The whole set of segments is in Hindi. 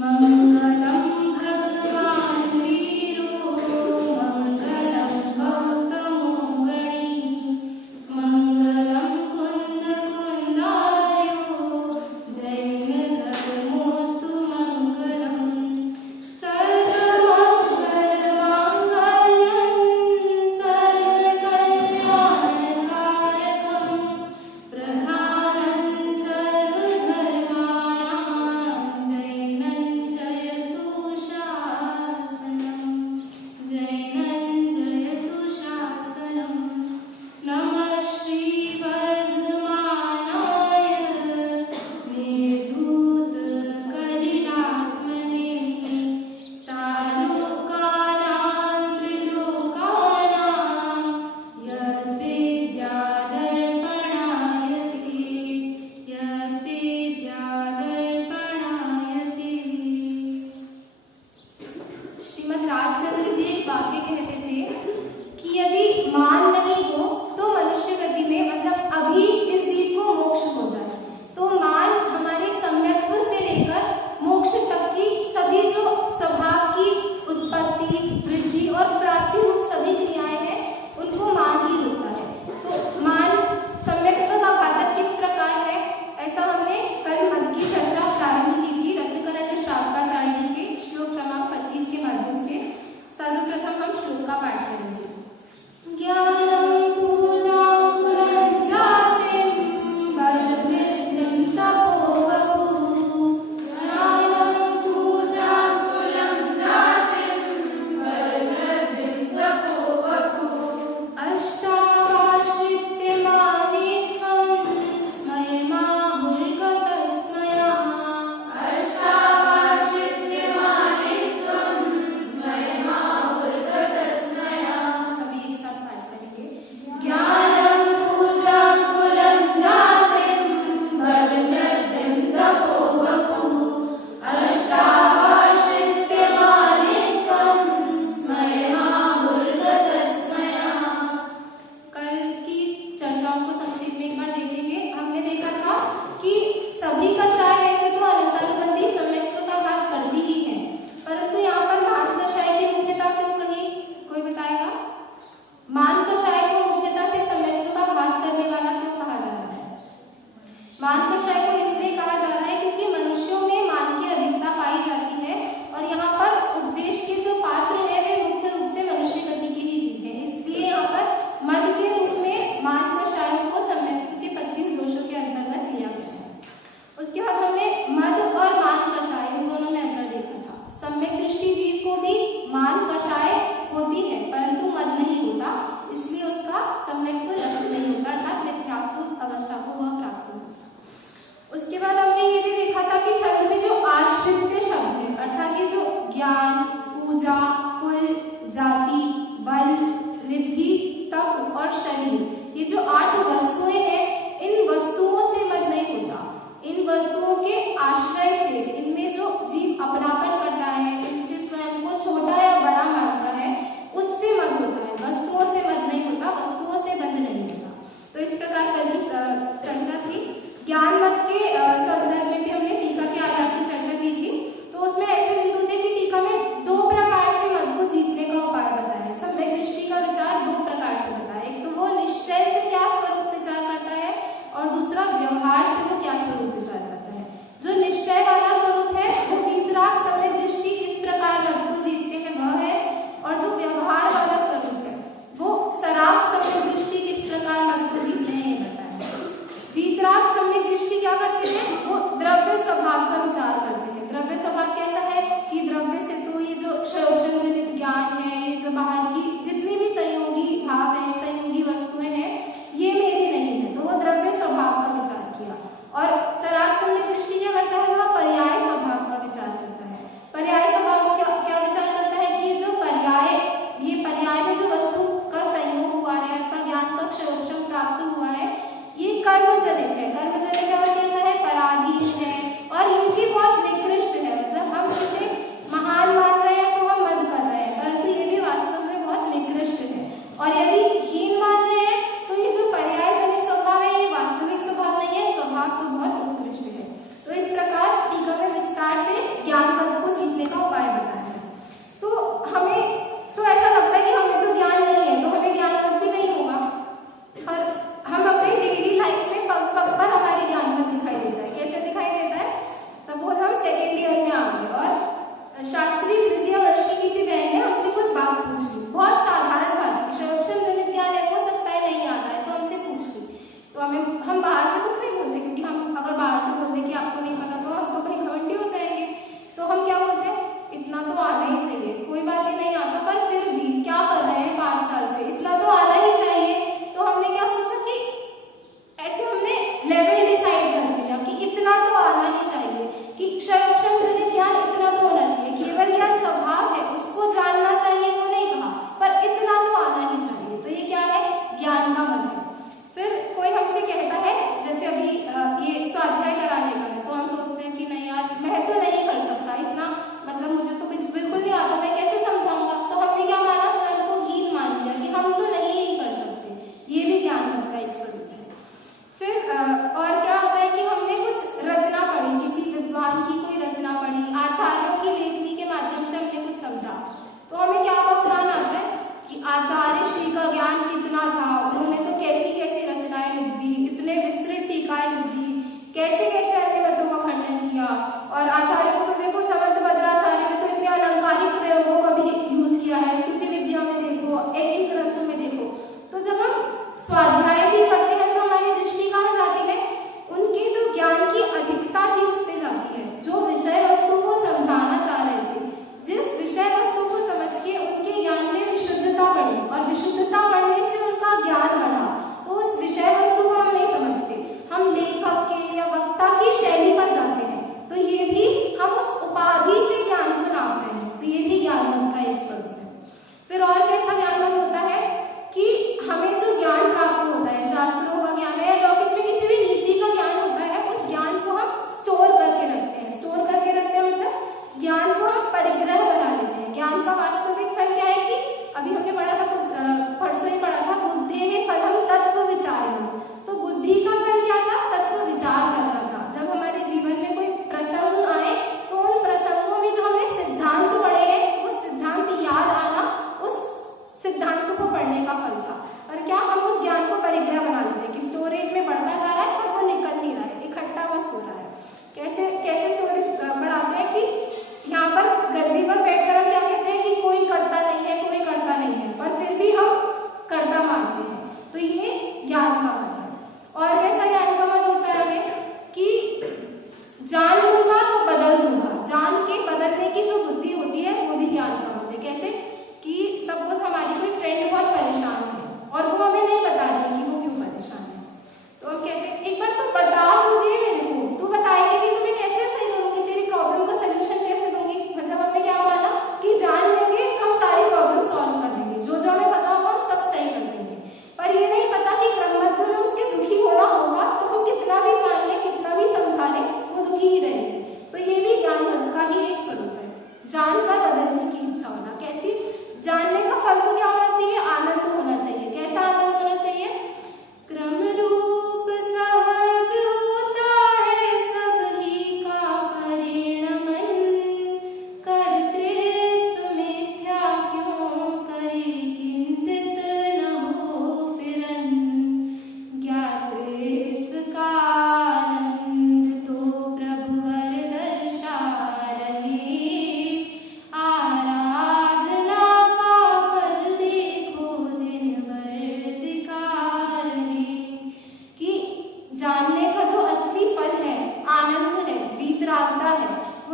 मङ्गलं भगवान् वीरो मङ्गलं गौतमो गणी मङ्गलं कुन्दकुन्दार्यो जैनधर्मोऽस्तु मङ्गलम् सर्वमङ्गलमाङ्गल्यं सर्वकल्याणकारकं प्रधानं सर्वधर्माणां जैनं जयतु शासनम् जैनं जयतु शासनम्।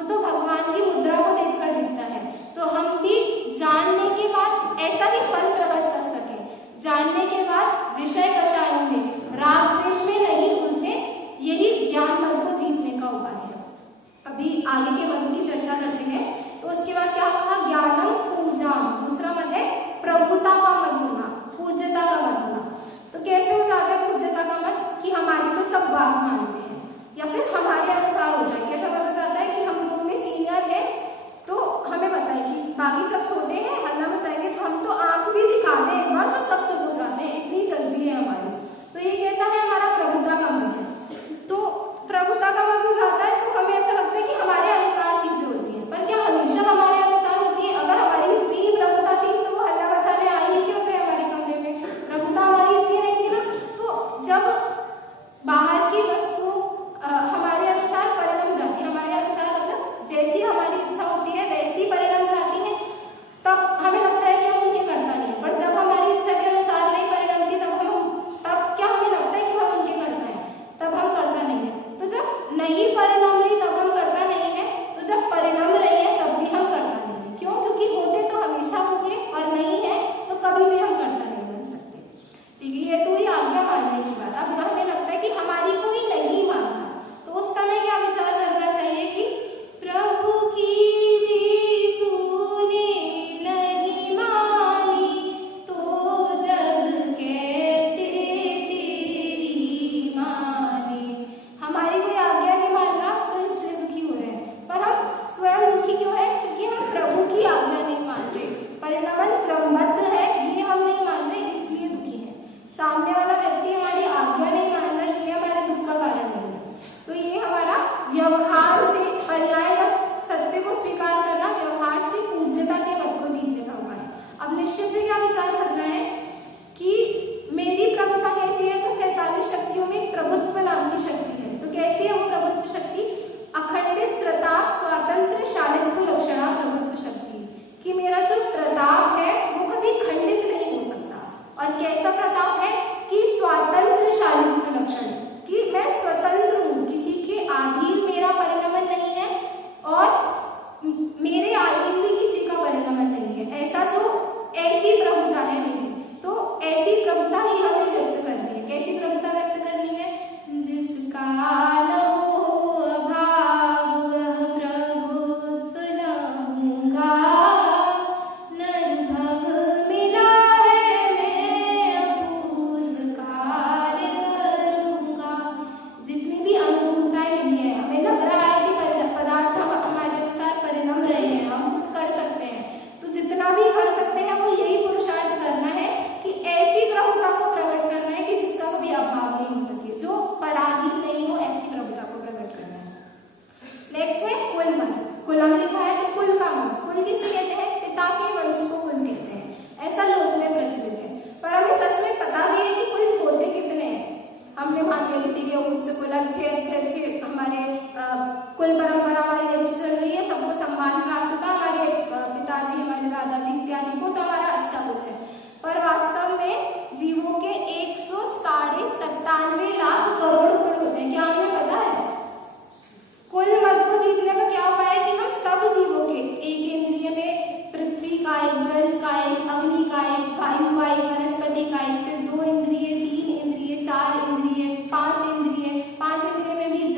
तो भगवान की मुद्रा को देखकर दिखता है। तो हम भी जानने के बाद ऐसा ही फल प्रकट कर सके, जानने के बाद विषय कषायों में राग द्वेष में नहीं उलझे, यही ज्ञान मद को जीतने का उपाय है। अभी आगे के मधु की चर्चा करते हैं। तो उसके बाद क्या कहा, ज्ञानम पूजा, दूसरा मद है प्रभुता का मद होना, पूज्यता का मद होना। तो कैसे हो जाता है पूज्यता का मद, कि हमारी तो सब बात मानते हैं या फिर हमारे अनुसार होता है। कैसा पता जाता है कि हम रूम में सीनियर है तो हमें पता है कि बाकी सब छोटे हैं, हल्ला मचाएंगे तो हम तो आंख भी दिखा दें एक बार तो सब चुप हो जाते हैं, इतनी जल्दी है हमारी। तो ये कैसा है, हमारा प्रभुता का मद है। तो प्रभुता का मद हो जाता है तो हमें ऐसा लगता है कि हमारे अनुसार चीजें होती हैं, पर क्या हमेशा हमारे अनुसार होती है? अगर हमारी इतनी प्रभुता थी तो वो हल्ला मचाने आई ही क्यों थे हमारे कमरे में? प्रभुता हमारी इतनी नहीं थी ना। तो जब बाहर की वस्तु हमारे अनुसार परिणम जाती है, हमारे अनुसार मतलब जैसी हमारी इच्छा होती है वैसी परिणम जाती है, तब हमें लगता है कि हम उनके करता नहीं। पर जब हमारी इच्छा के अनुसार नहीं परिणमती तब क्या हमें लगता है कि हम उनके करता है, तब हम करता नहीं है। तो जब नहीं परिणाम रही तब हम करता नहीं है, तो जब परिणाम रही है तब भी हम करता नहीं है। क्यों? क्योंकि होते तो हमेशा होंगे और नहीं है तो कभी भी हम करता नहीं बन सकते। ठीक है, ये तो ही आज्ञा मानने की बात। अब हमें लगता है कि हमारी कोई नहीं मानता, तो उस समय क्या विचार करना चाहिए कि प्रभु की भी तूने नहीं मानी तो जग कैसे तेरी माने। हमारी कोई आज्ञा नहीं मान रहा तो इसलिए दुखी हो रहे हैं, पर हम स्वयं दुखी क्यों है? क्योंकि हम प्रभु की आज्ञा नहीं मान रहे, परिणमन क्रमबद्ध है ये हम नहीं मान रहे, इसलिए दुखी है। सामने वाला व्यक्ति हमारी आज्ञा नहीं मान रहा, ये हमारे दुख का कारण नहीं है। तो ये हमारा व्यवहार से पर्यायगत सत्य को स्वीकार करना, व्यवहार से पूज्यता के मत को जीतने का उपाय है। अब निश्चय से क्या विचार करना है कि मेरी प्रभुता कैसी है? तो 47 शक्तियों में प्रभुत्व नाम की शक्ति है। तो कैसी है वो प्रभुत्व शक्ति? अखंडित प्रताप स्वातंत्र शालित्व लक्षणा प्रभुत्व शक्ति, कि मेरा जो प्रताप है वो कभी खंडित नहीं हो सकता। और कैसा प्रताप है? कि स्वातंत्र शालित्व लक्षण, कि मैं स्वतंत्र हूँ, किसी के अधीन मेरा परिणमन नहीं है और मेरे अधीन भी किसी का परिणमन नहीं है। ऐसा जो ऐसी प्रभुता है मेरी, तो ऐसी प्रभुता ही हमें व्यक्त करनी है। कैसी प्रभुता व्यक्त करनी है? जिसका न हो अभाव वह प्रभुत्व लहूंगा, ननुभव मिला है मैं अपूर्व कार्य करूंगा। जितनी भी अनुकूलताएं मिली है, हमें लग रहा है कि पदार्थ हमारे अनुसार परिणम रहे हैं, हम कुछ कर सकते हैं, तो जितना भी कर सकते हैं वो यही पुरुषार्थ करना है कि ऐसी प्रभुता को प्रकट करना है कि जिसका कभी अभाव नहीं हो सके, जो पराधीन नहीं हो, ऐसी प्रभुता को प्रकट करना है। नेक्स्ट है कुल मत। कुलम लिखा है तो कुल का मत। कुल किसे कहते हैं? पिता के वंश को कुल कहते हैं, ऐसा लोक में प्रचलित है। पर हमें सच में पता भी है कि कुल होते कितने हैं। हमने मान लिया ठीक है उच्च कुल अच्छे हमारे कुल परंपरा हमारी अच्छी चल रही है, सबको सम्मान प्राप्त था, हमारे पिताजी हमारे दादाजी इत्यादि को, तो हमारा अच्छा कुल है। पर वास्तव में जीवों के 197 लाख करोड़ कुल होते हैं। क्या हमें पता है? कुल मत को जीतने का क्या उपाय है? कि हम सब जीवों के एक इंद्रिय में पृथ्वी का एक, जल का एक, अग्नि का एक, वायु का एक, वनस्पति का एक, फिर 2 इंद्रिय, 3 इंद्रिय, 4 इंद्रिय, 5 इंद्रिय, 5 इंद्रिय में भी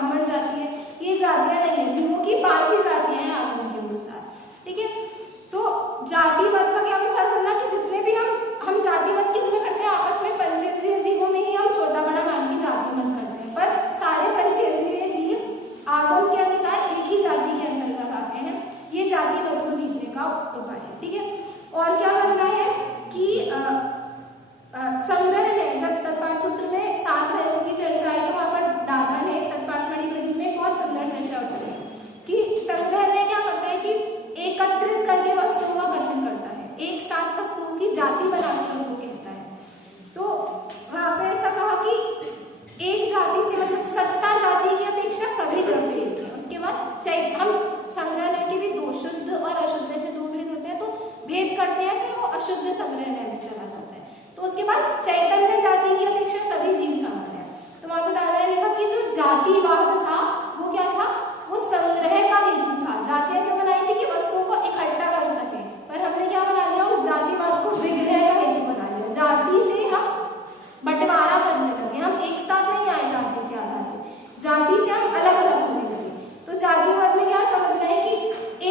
ब्राह्मण जाति है, ये जातियां नहीं है। जीवों की 5 ही जातियां हैं आगम के अनुसार, ठीक है। तो जातिवाद का क्या विचार करना कि जितने भी हम जातिवाद कितने करते हैं, आपस में पंचेंद्रिय जीवों में ही हम छोटा बड़ा मान के जाति मत करते हैं, पर सारे पंचेंद्रिय जीव आगम के अनुसार एक ही जाति के अंतर्गत आते हैं। ये जातिवाद को जीतने का उपाय है, ठीक है। और क्या करना है कि संग्रह में जब तत्पाठ सूत्र में 7 प्रयोगों की चर्चा है तो वहां पर दादा ने तत्पाठ मणि प्रदीप में बहुत सुंदर चर्चा होती है कि संग्रह क्या करता है कि एकत्रित करके वस्तुओं का गठन करता है, एक साथ वस्तुओं की जाति बनाने को कहता है। तो वहां पे ऐसा कहा कि एक जाति से मतलब सत्ता जाति की अपेक्षा सभी द्रव्य एक है। उसके बाद हम संग्रह के भी 2 शुद्ध और अशुद्ध से 2 भेद होते हैं, तो भेद करते हैं, फिर वो अशुद्ध संग्रह में चला जाता है। तो उसके बाद चैतन्य जाति की अपेक्षा सभी जीव समान है। तो वहां पर दादा ने कहा कि जो जातिवाद था वो क्या था, वो संग्रह का हेतु था। जातियां क्या बनाई थी कि वस्तुओं को इकट्ठा कर सके, पर हमने क्या बना लिया, उस जातिवाद को विग्रह का हेतु बना लिया। जाति से हम बंटवारा करने लगे, हम एक साथ नहीं आए जाति के आधार पर, जाति से हम अलग अलग होने लगे। तो जातिवाद में क्या समझना है कि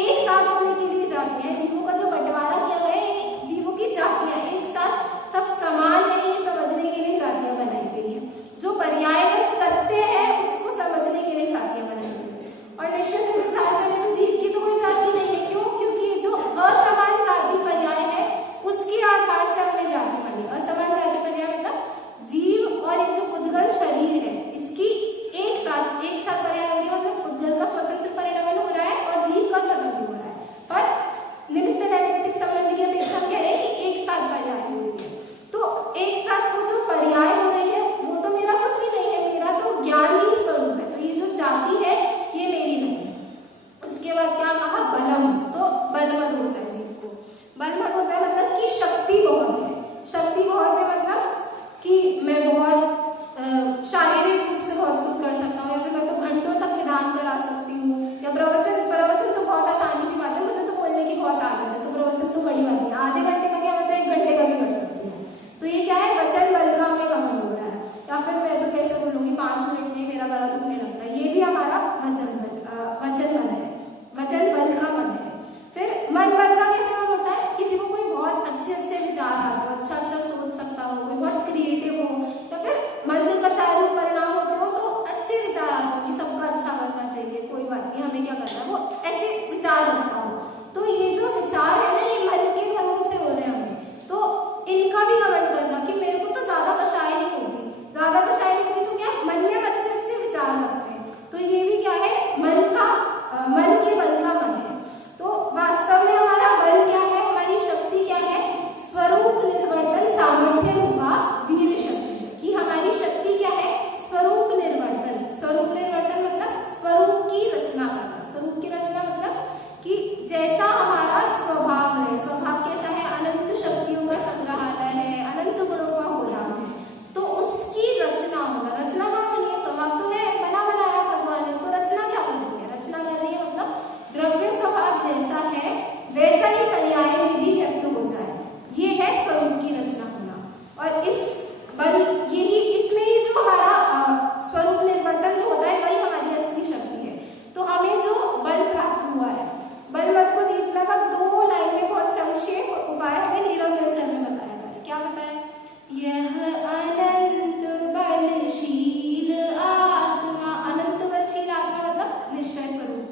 एक साथ होने के लिए जातियां, जीवों का जो बंटवारा किया गया है, जीवों की जातियां एक साथ सब समान है, ये समझने के लिए जातियां बनाई गई है। जो पर्यायगत सत्य है उसको समझने के लिए जातियां बनाई गई है। और निश्चय से विचार करें तो जीव की तो कोई जाति नहीं है। क्यों? क्योंकि जो असमान जाति पर्याय है उसके आधार से हमने जाति बनी। असमान जाति पर्याय मतलब जीव और ये जो उद्गल शरीर है इसकी एक साथ पर्याय हो रही है, मतलब उद्गल का स्वतंत्र परिणमन हो रहा है और जीव का स्वतंत्र हो रहा है। पर निमित्त नैमित्तिक संबंध की अपेक्षा हम कह रहे हैं कि एक साथ पर्याय हो रही है। तो एक साथ वो जो पर्याय हो रही है वो तो मेरा कुछ भी नहीं है, मेरा तो ज्ञान ही स्वरूप है। तो ये जो जाति है ये मेरी नहीं है। उसके बाद क्या कहा, बलम, तो बलमद होता है जीव को। बलमद होता है मतलब कि शक्ति बहुत है। शक्ति बहुत है मतलब कि मैं बहुत शारीरिक रूप से बहुत कुछ कर सकता हूँ, या फिर मैं तो घंटों तक विधान करा सकती हूँ, या प्रवचन तो बहुत आसानी सी बात है, मुझे तो बोलने की बहुत आदत है, तो प्रवचन तो बड़ी बात नहीं। आधे घंटे का क्या होता है, 1 घंटे का भी कर सकती हूँ। तो ये क्या है, वचन बल का हमें घमंड हो रहा है। या फिर मैं तो कैसे बोलूंगी 5 मिनट में मेरा गला दुखने लगता है, ये भी हमारा वचन बल है, वचन बल का मन है। फिर मन बल का कैसे मन होता है, किसी को कोई बहुत अच्छे विचार आते हो, अच्छा सोच सकता हो, कोई बहुत क्रिएटिव हो, या फिर मंद कषाय परिणाम होते हो तो अच्छे विचार आते हो कि सबका अच्छा करना चाहिए, कोई बात नहीं, हमें क्या करना है, वो ऐसे विचार रखता हो। तो ये जो विचार है ना, ये मन के भरोसे हो रहे हैं हमें, तो इनका भी घमंड करना कि मेरे को तो ज्यादा कषाय नहीं होती, ज्यादा कषाय नहीं होती, तो क्या मन में अच्छे विचार रखते हैं। तो ये भी क्या है, मन के बल का मन है। तो वास्तव में हमारा बल क्या है, हमारी शक्ति क्या है, स्वरूप निर्वर्तन सामर्थ्य रूपा वीर शक्ति है। कि हमारी शक्ति क्या है, स्वरूप निर्वर्तन। स्वरूप निर्वर्तन मतलब स्वरूप की रचना करना। स्वरूप की रचना मतलब कि जैसा हमारा स्वभाव है, स्वभाव कैसा है, अनंत शक्तियों का संग्रहालय है, अनंत गुणों का गोदाम है, तो उसकी रचना होगा। रचना का नहीं है, स्वभाव तो है, बना बनाया भगवान ने, तो रचना क्या कर रही है, रचना कर रही है मतलब द्रव्य स्वभाव जैसा है वैसा ही पर्याय में भी व्यक्त हो जाए, ये है स्वरूप की रचना होना। और इस बल इसमें ही जो हमारा स्वरूप निर्वर्तन जो होता है वही हमारी असली शक्ति है। तो हमें जो बल प्राप्त हुआ है, बल मत को जीतना का 2 लाइन में बहुत संक्षेप उपाय हमें नीरव जल में बताया गया है। क्या बताया, यह अनंत बलशील आत्मा, अनंत बलशील आत्मा मतलब निश्चय स्वरूप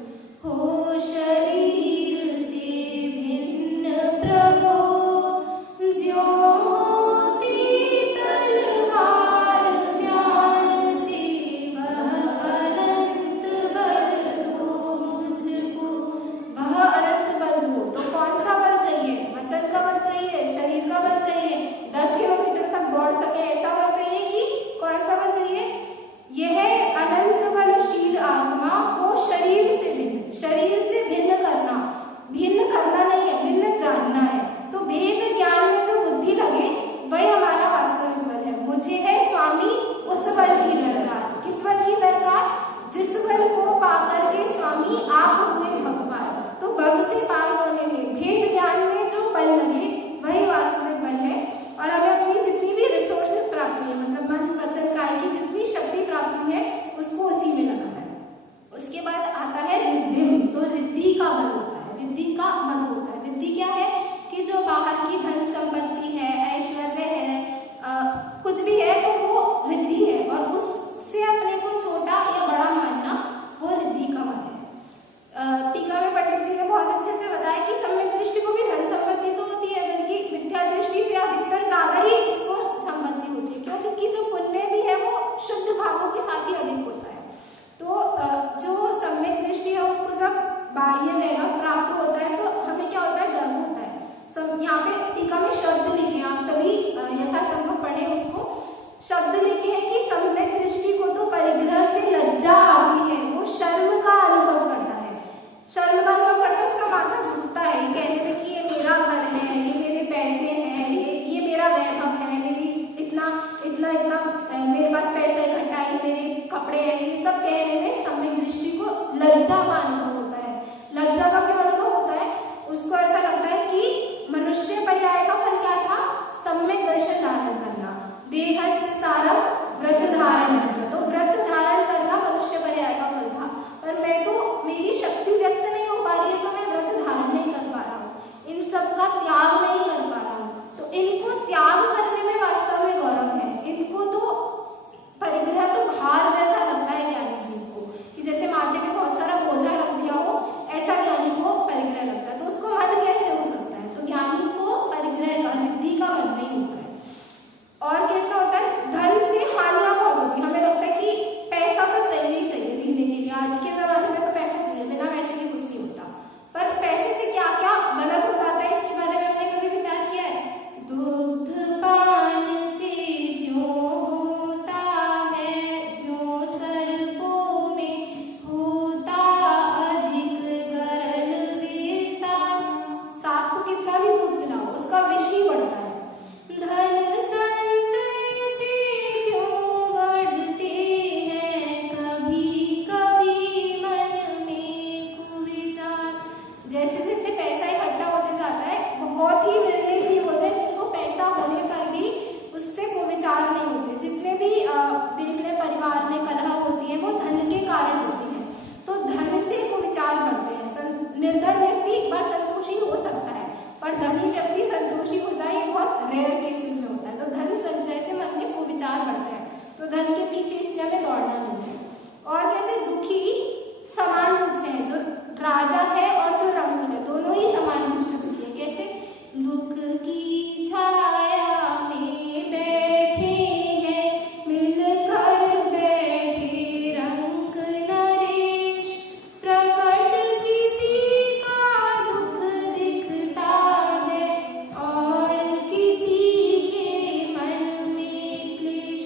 हो, शरीर से भिन्न प्रभो, ज्योति तलवार ज्ञान से वह अनंत बल दो मुझको, वह अनंत बल दो। तो कौन सा बल चाहिए, वचन का बल चाहिए, शरीर का बल चाहिए, 10 किलोमीटर तक दौड़ सके ऐसा बल चाहिए, कि कौन सा बल चाहिए, यह अनंत बलशील आत्मा हो शरीर से भिन्न करना नहीं है, भिन्न जानना है। तो भेद ज्ञान में जो बुद्धि लगे वही हमारा वास्तविक बल है। मुझे है स्वामी उस बल की दरकार। किस बल की दरकार, जिस बल को पाकर के स्वामी आप हुए भगवान। तो भव से पार होने में भेद ज्ञान में जो बल लगे वही वास्तविक बल है। और हमें अपनी जितनी भी रिसोर्सेज प्राप्त हुई है, मतलब मन वचन काय की जितनी शक्ति प्राप्त हुई है उसको उसी में लगाना है। कपड़े हैं, ये सब कहने में सम्यक दृष्टि को लज्जा का अनुभव होता है। लज्जा का क्यों अनुभव होता है? उसको ऐसा लगता है कि मनुष्य पर्याय का फल क्या था? सम्यक दर्शन धारण करना। देहस्य सारम व्रत धारण, तो व्रत धारण करना मनुष्य पर्याय का फल था। पर मैं तो, मेरी शक्ति व्यक्त नहीं हो पा रही है, तो मैं व्रत धारण नहीं कर पा रहा हूँ, इन सब का त्याग नहीं कर पा रहा हूँ। तो इनको त्याग करने में वास्तव में गौरव है। इनको तो परिग्रह तो भार जैसा लगता है ज्ञानी जी को, कि जैसे माथे पे बहुत सारा बोझा रख दिया हो, ऐसा ज्ञानी को परिग्रह लगता है। तो उसको मद कैसे हो सकता है? तो ज्ञानी को परिग्रह का, रिद्धि का मद नहीं होता है। और कैसा होता है? धन से हानियां बहुत होती है। हमें लगता है कि पैसा तो चाहिए ही चाहिए जीने के लिए, आज के जमाने में तो पैसा चाहिए, बिना पैसे के कुछ नहीं होता। पर पैसे से क्या क्या गलत हो जाता है, इसके बारे में हमने कभी विचार किया है? दूध पान से ज्यों होता है, ज्यों सर्पों में होता अधिक गरल विस्तार। सांप को कितना भी दूध पिलाओ, उसका विष ही बढ़ता है। धन संचय से क्यों बढ़ते हैं कभी कभी मन में कुविचार। जैसे जैसे पैसा इकट्ठा होते जाता है, बहुत ही विरले ही होते हैं जिनको पैसा होने पर भी उससे कुविचार नहीं होते। जितने भी देख ले परिवार में कलह होती है, वो धन के कारण होती है। तो धन से कुविचार बढ़ते हैं। निर्धन व्यक्ति एक बार संतोषी हो सकता है, पर धनी व्यक्ति संतोषी हो जाए, ये बहुत रेयर केसेस में होता है। तो धन संचय से मन में कुविचार बढ़ता है, तो धन के पीछे इसलिए हमें दौड़ना नहीं है। और कैसे दुखी समान रूप से है, जो राजा है और जो रंगून है, दोनों ही समान रूप से दुखी है। कैसे? दुख की छाया में बैठे हैं, मिलकर बैठे रंग नरेश। प्रकट किसी का दुख दिखता है और किसी के मन में क्लेश।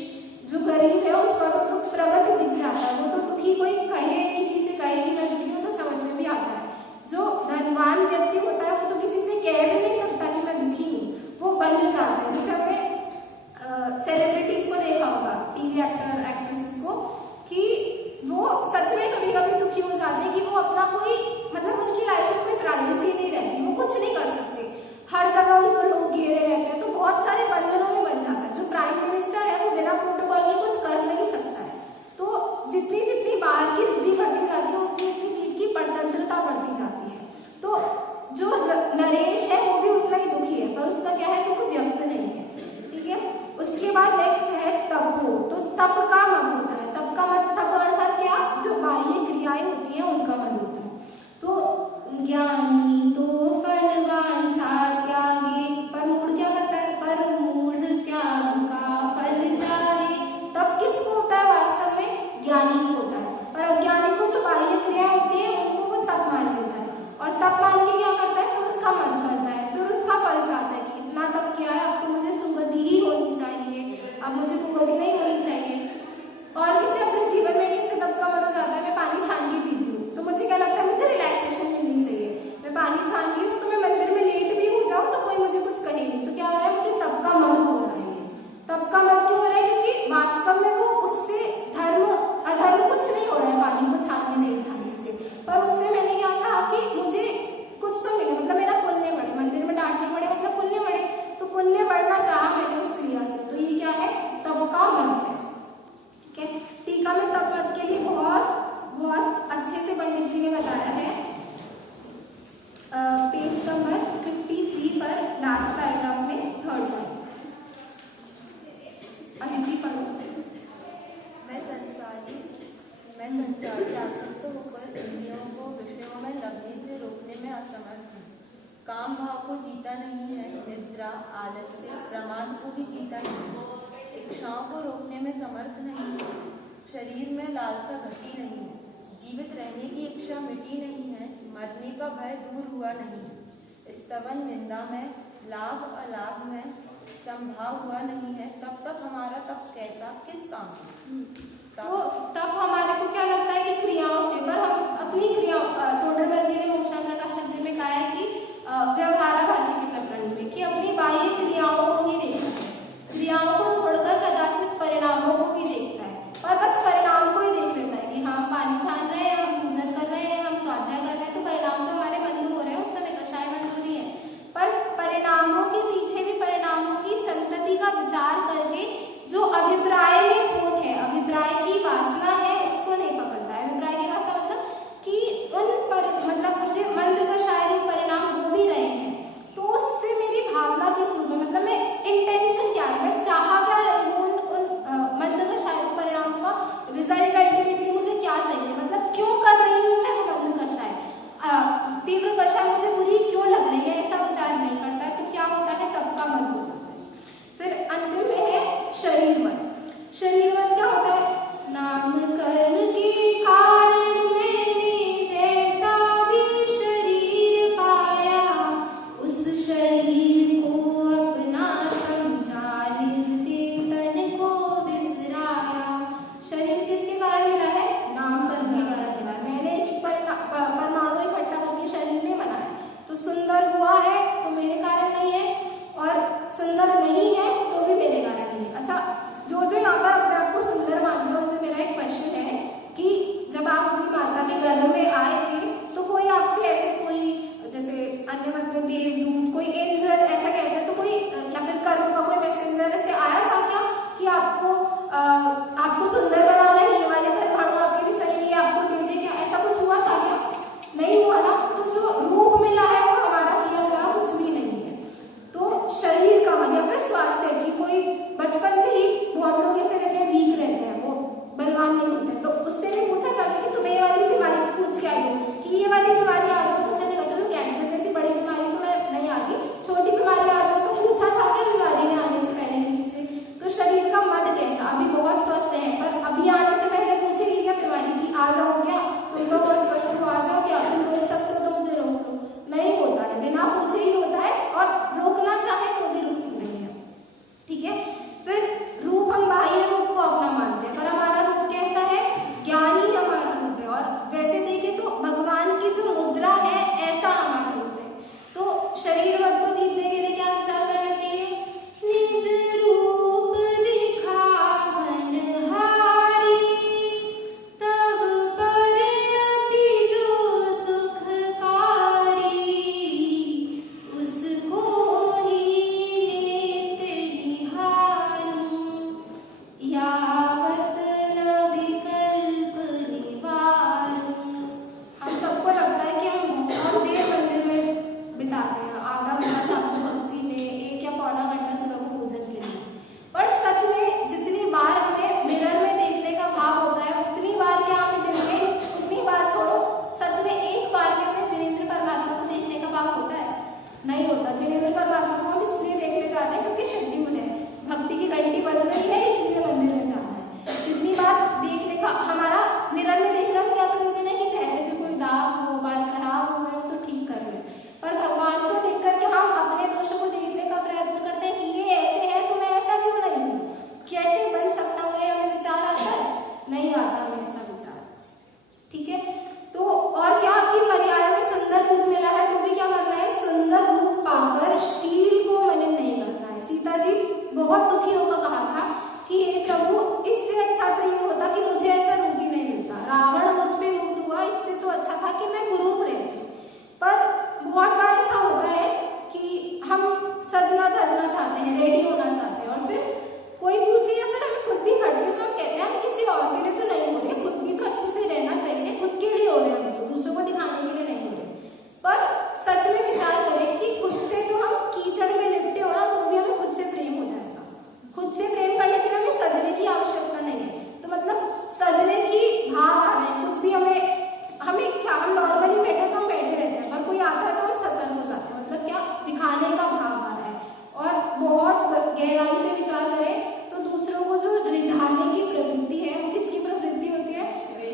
जो गरीब है उसका तो दुख प्रकट दिख जाता है, वो तो दुखी कोई कहे, किसी से कहे कि मैं दुखी हूँ तो समझ में भी आता है। जो धनवान व्यक्ति होता है वो तो किसी से कह भी नहीं सकता कि मैं दुखी हूँ, वो बंद जाता है। जैसे हमने सेलिब्रिटीज को देखा होगा, टीवी एक्टर एक्ट्रेसेस को, कि वो सच में कभी कभी दुखी हो जाते हैं कि वो अपना कोई, मतलब उनकी लाइफ में कोई प्राइवेसी नहीं रहती, वो कुछ नहीं कर सकते, हर जगह उनको लोग घेरे रहते हैं। तो बहुत सारे बंधनों में बन जाता है। जो प्राइम मिनिस्टर है वो बिना प्रोटोकॉल के कुछ कर नहीं सकता है। तो जितनी जितनी बाहर की रिद्धि बढ़ती जाती है, उतनी उतनी जीव की परतंत्रता बढ़ती जाती है। तो जो नरेश है वो भी उतना ही दुखी है, पर उसका क्या है, दुख व्यक्त नहीं है। ठीक है। उसके बाद नेक्स्ट है तपो। तो तप का मद होता है। तप का मद, तप अर्थात क्या? जो बाह्य क्रियाएं होती हैं उनका मद होता है। तो ज्ञानी तो फलवांछा त्यागे, पर मूढ़ क्या करता है? पर मूढ़ त्याग का फल चाहे। तप किसको होता है? वास्तव में ज्ञानी को होता है। पर अज्ञानी को जो बाह्य क्रियाएं होती है उनको वो तप मान लेता है, और तप मान के क्या करता है? फिर उसका मन करता है, फिर उसका फल चाहता है कि इतना तप किया है, अब तो मुझे सुगति ही होनी चाहिए, अब मुझे कुगति नहीं होनी चाहिए। और किसी अपने जीवन में किसी तप का मत हो जाता है, मैं पानी छान के पीती हूँ तो मुझे क्या लगता है, मुझे रिलैक्सेशन मिलनी चाहिए। मैं पानी छान रही हूँ तो मैं मंदिर में लेट भी हो जाऊँ तो कोई मुझे कुछ कहे नहीं। तो क्या हो रहा है? मुझे तप का मत हो रहा है। तप का मत क्यों हो रहा है? क्योंकि वास्तव में वो उससे धर्म अधर्म कुछ नहीं हो रहा है पानी को छानने नहीं छानने से, पर उससे मैंने क्या चाहा कि मुझे कुछ तो मिले, मतलब मेरा पुण्य बढ़े, मंदिर में डांटने पड़े मतलब पुण्य बढ़े, तो पुण्य बढ़ना चाहा मैंने उस क्रिया से। तो ये क्या है? तप का मत है। ठीक है। टीका में तप मत के लिए बहुत बहुत अच्छे से पंडित जी ने बताया है। पेज नंबर 53 पर लास्ट पैराग्राफ में थर्ड लाइन। अदिति पढ़ो। मैं संसारी आसक्त होकर इंद्रियों को विषयों में लगने से रोकने में असमर्थ हूँ। काम भाव को जीता नहीं है, निद्रा, आलस्य, प्रमाद को भी जीता नहीं, इच्छाओं को रोकने में समर्थ नहीं है, शरीर में लालसा घटी नहीं है, जीवित रहने की इच्छा मिटी नहीं है, मरने का भय दूर हुआ नहीं है, स्तवन निंदा में, लाभ अलाभ में संभाव हुआ नहीं है, तब तक हमारा तप कैसा, किस काम का? तो तब हमारे को क्या लगता है कि क्रियाओं से, पर हम अपनी क्रियाओं, टोडरमल जी ने मोक्षांग प्रकाशन जी में कहा है कि व्यवहाराभासी के प्रकरण में, कि अपनी बाह्य क्रियाओं को ही देखता है, क्रियाओं को छोड़कर कदाचित परिणामों को भी देखता है, और बस परिणाम को ही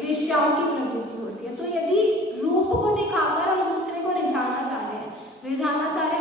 वेश्याओं की प्रवृत्ति होती है। तो यदि रूप को दिखाकर हम दूसरे को रिझाना चाह रहे हैं